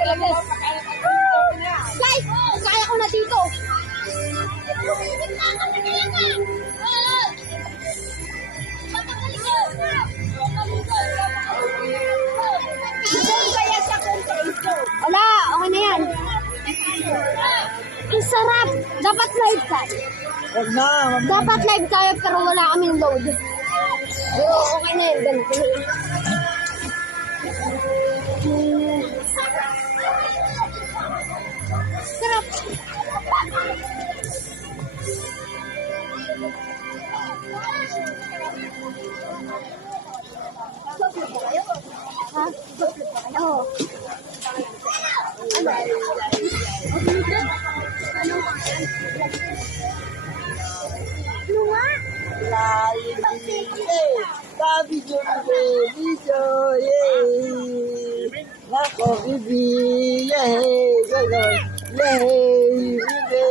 talaga. Guys, kaya ko na dito. Wala, okay na yan. Ang sarap. Dapat live tayo. Wag na. Dapat live tayo pero wala kaming load. Pero okay na yun. Ganito na yun. Sarap. Ha? Oo. Ano nga? Sabi ko video, yay! Nako, bibi, yay! Ganon, yay! Bibi,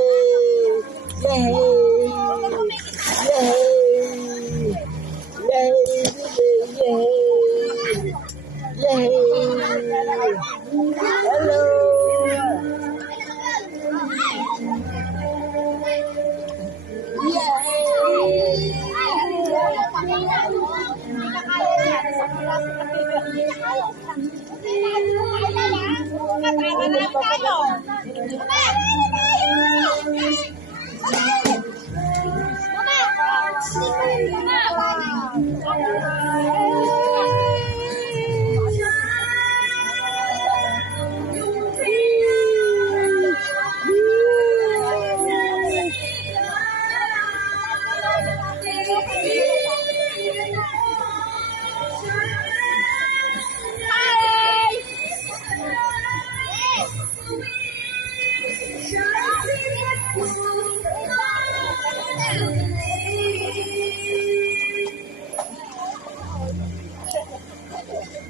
yay! Yay! Yay, bibi, yay! Yay! Hello!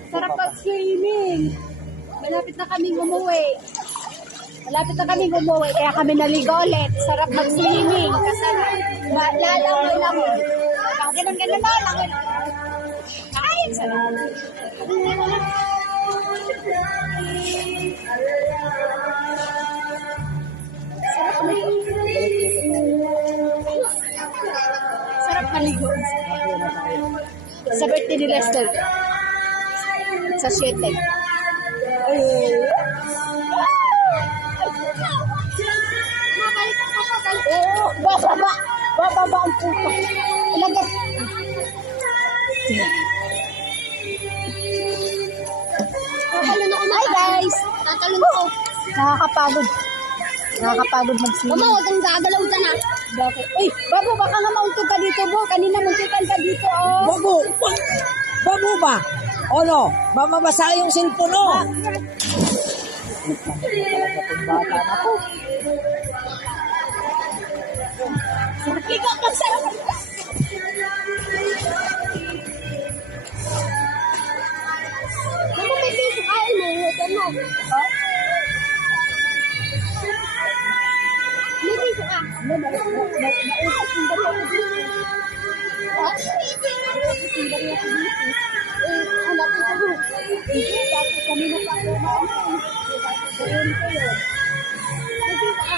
Sarap pag-swimming. Malapit na kaming umuwi. Kaya kami naligo ulit. Sarap mag-swimming. Kasarap. Lalangoy-langoy. Ganun-ganun na. Langoy. Ay, sarap. Sarap maligo. Sa birthday ni Lester. Sa 7. Oo, bababa ang puto. Talaga. Tatalon ako. Hi guys! Tatalon ako. Nakakapagod mag-swimming. Mama, huwag kang gagalaw dyan ah. Bakit? Uy, Babo, baka nga mautog ka dito, Bo. Kanina muntikan ka dito, oh. Babo ba? O no, mamabasa yung cellphone mo. Bata na po. Ikaw pang sarap. Mama, may piso kain mo. Ano? Ha? May piso ka. Nausap yung dalawa ko dito. Ha? Nausap yung dalawa ko dito. Hanapin ko mo. Tapos kami na pa ako namin. Gawin ko yun. May piso ka.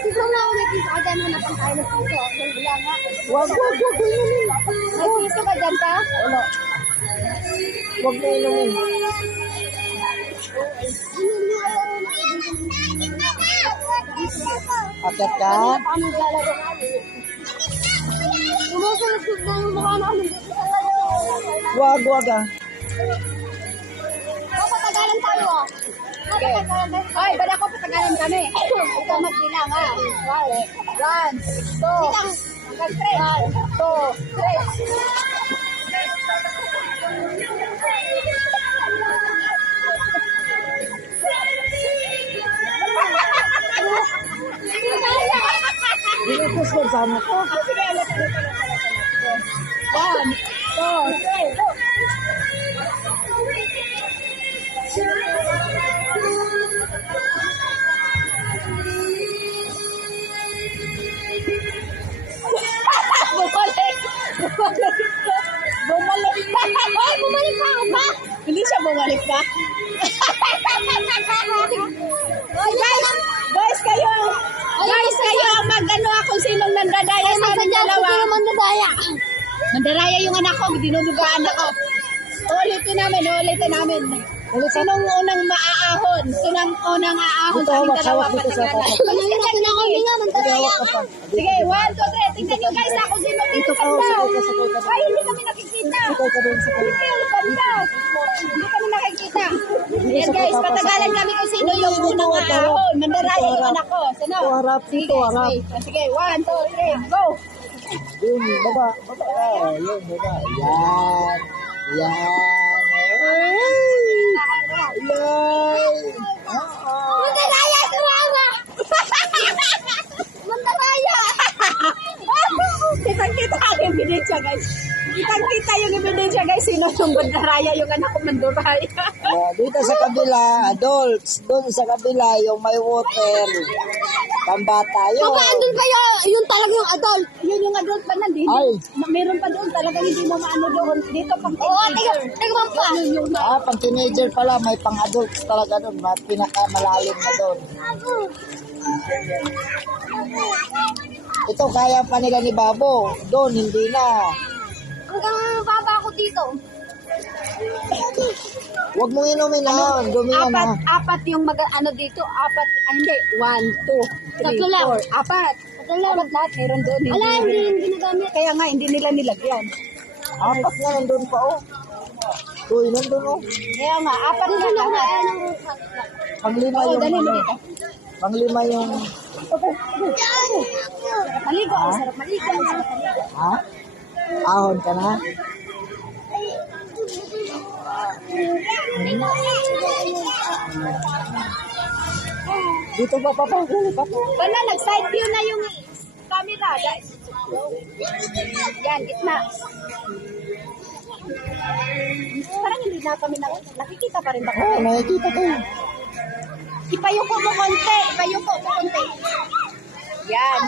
Gusto na ako may piso ka dyan. Hanapan tayo ng piso. Wala nga. Wag. May piso ka dyan pa? Wala. Wag na inumin. Akit ka? Paano lalaro kami? Sumusunod na yung mukha namin. Wag ah. Patagalan tayo ah. Ay, bada ko patagalan kami. Ito magbilang ah. 1, 2, 1, 2, 3. Binapos ko sa mo ko. Sige, ulit. 1, 2, 3, go! Bumalik pa. Hindi siya bumalik pa. Mandaraya. Mandaraya yung anak ko, dinudugaan ako. Ulitin namin. Sinong unang maaahon? Sinong unang aahon Dito, sa aming hawak, dalawa hawak dito sa patagalan? papa. Mandaraya na kami nga, mandaraya. Hawak ka pa. Sige, 1, 2, 3. Tingnan nyo guys ako sino Dito ka, pinapanda. sakay ka. Ay, hindi kami nakikita. Sakay ka doon sa Hindi kayo panda. Hindi kami nakikita. Yan guys, patagalan kami kung sino yung unang aahon. Mandaraya yung anak ko. Sino? Dito, harap. Sige, Dito, harap. wait. Sige, 1, 2, 3, go. Yun, baba. Yun, baba. Yan. Ay! Yan. Mandaraya, tumama! Mandaraya! Kitang-kita yung ebidensya, guys. Kitang-kita yung ebidensya, guys. Sino yung mandaraya, yung anak ko mandaraya. Dito sa kabila, adults. Doon sa kabila, yung may water. Pambata yun. Baka andun kaya, yun talaga yung adult. Yun yung adult pa nandito. Ay. Meron pa doon talaga hindi mo maano doon. Dito pang teenager. Oo, pa. Yun yung Pang teenager pala, may pang adults talaga doon. Pinakamalalim na doon. Ito, kaya pa nila ni Babo. Doon, hindi na. Hanggang baba ako dito. Huwag mong inumin na. Dumi yan ha. Apat yung ano dito. Apat, hindi. 1, 2, 3, Tatlo lang. 4. Apat lahat. Meron doon. Wala, hindi ginagamit. Kaya nga, hindi nila nilagyan. Apat na nandun pa oh. Uy, nandun oh. Kaya nga, apat na lahat. Panglima Oo, yung dali mo ano. dito. Panglima yung... Sarap maligo. Ang sarap maligo. Ang sarap maligo. Ha? Ahon ka na? Dito pa pa. Wala, nag-side view na yung camera. Guys. Yan, gitna. Parang hindi na kami nakikita pa rin ba Oo, kami? nakikita ko. Ipayuko mo konti. Ipayuko mo konti. Yan.